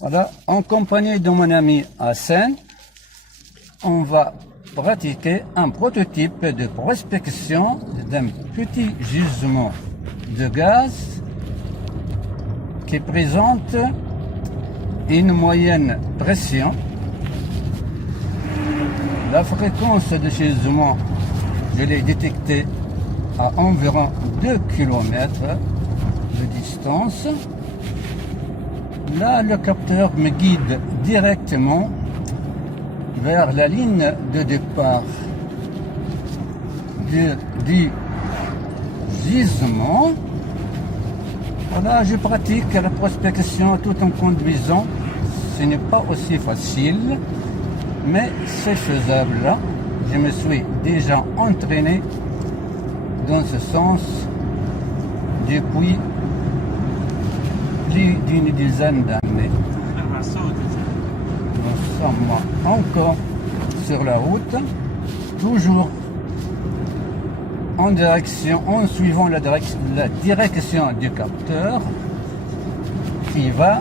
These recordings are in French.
Voilà, en compagnie de mon ami Hassan, on va pratiquer un prototype de prospection d'un petit gisement de gaz qui présente une moyenne pression. La fréquence de gisement, je l'ai détectée à environ 2 km de distance. Là, le capteur me guide directement vers la ligne de départ du gisement. Voilà, je pratique la prospection tout en conduisant. Ce n'est pas aussi facile, mais c'est faisable. Là, je me suis déjà entraîné dans ce sens depuis plus d'une dizaine d'années. Nous sommes encore sur la route, toujours en suivant la direction du capteur qui va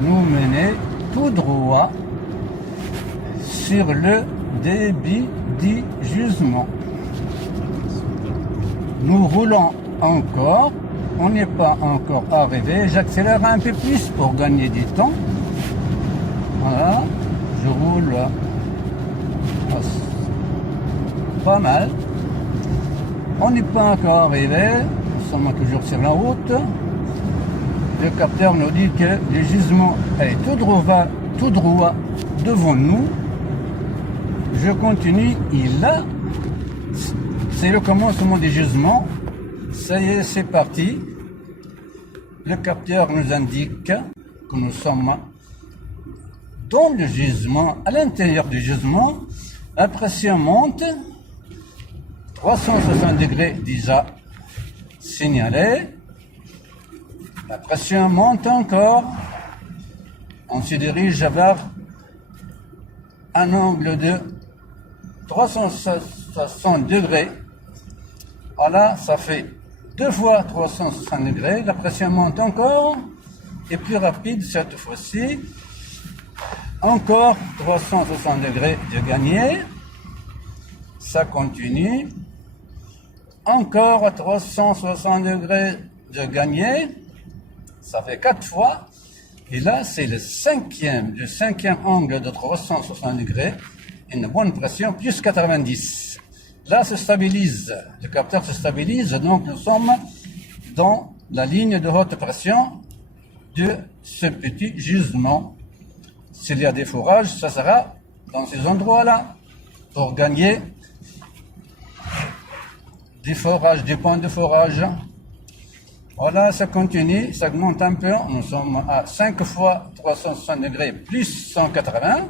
nous mener tout droit sur le débit du gisement. Nous roulons encore, on n'est pas encore arrivé, j'accélère un peu plus pour gagner du temps. Voilà, je roule pas mal. On n'est pas encore arrivé, nous sommes toujours sur la route. Le capteur nous dit que le gisement est tout droit devant nous. Je continue, et là, c'est le commencement du gisement. Ça y est, c'est parti. Le capteur nous indique que nous sommes dans le gisement, à l'intérieur du gisement. La pression monte, 360 degrés déjà signalé. La pression monte encore. On se dirige vers un angle de 360 degrés. Voilà, ça fait 2 fois 360 degrés. La pression monte encore et plus rapide cette fois-ci. Encore 360 degrés de gagner. Ça continue. Encore 360 degrés de gagner. Ça fait 4 fois. Et là, c'est le cinquième angle de 360 degrés. Une bonne pression, plus 90. Là, se stabilise. Le capteur se stabilise. Donc, nous sommes dans la ligne de haute pression de ce petit gisement. S'il y a des forages, ça sera dans ces endroits-là pour gagner des forages, des points de forage. Voilà, ça continue, ça augmente un peu. Nous sommes à 5 fois 360 degrés plus 180.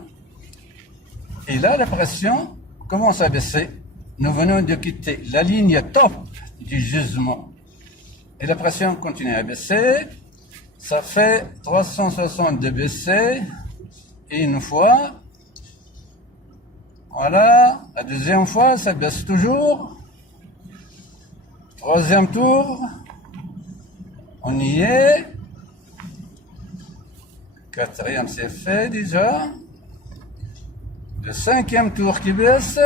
Et là, la pression commence à baisser. Nous venons de quitter la ligne top du gisement. Et la pression continue à baisser. Ça fait 360 de baisser. Et une fois. Voilà. La deuxième fois, ça baisse toujours. Troisième tour. On y est. Quatrième, c'est fait déjà. Le cinquième tour qui baisse.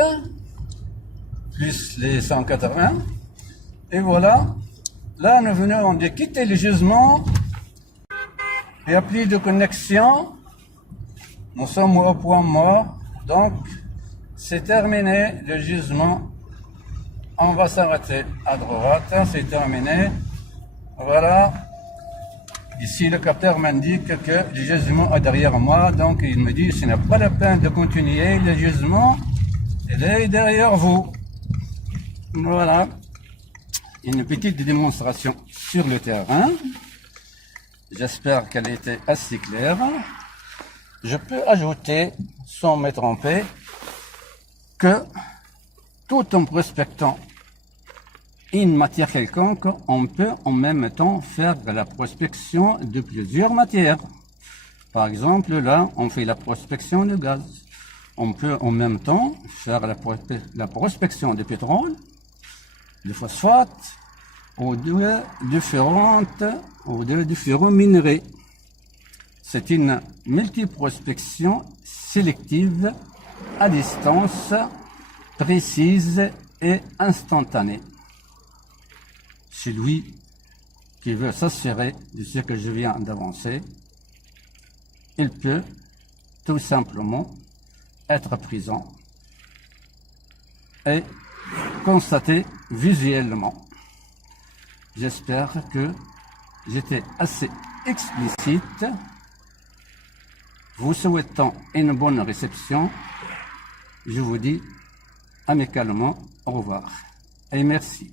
Plus les 180. Et voilà. Là, nous venons de quitter le gisement. Il n'y a plus de connexion. Nous sommes au point mort. Donc, c'est terminé le gisement. On va s'arrêter à droite. C'est terminé. Voilà. Ici, le capteur m'indique que le gisement est derrière moi. Donc, il me dit, ce n'est pas la peine de continuer. Le gisement, il est derrière vous. Voilà. Une petite démonstration sur le terrain. J'espère qu'elle était assez claire. Je peux ajouter, sans me tromper, que tout en prospectant une matière quelconque, on peut en même temps faire la prospection de plusieurs matières. Par exemple, là, on fait la prospection de gaz. On peut en même temps faire la prospection de pétrole, de phosphate, ou de différents minerais. C'est une multiprospection sélective à distance précise et instantanée. Celui qui veut s'assurer de ce que je viens d'avancer, il peut tout simplement être présent et constater visuellement. J'espère que j'étais assez explicite. Vous souhaitant une bonne réception, je vous dis amicalement au revoir et merci.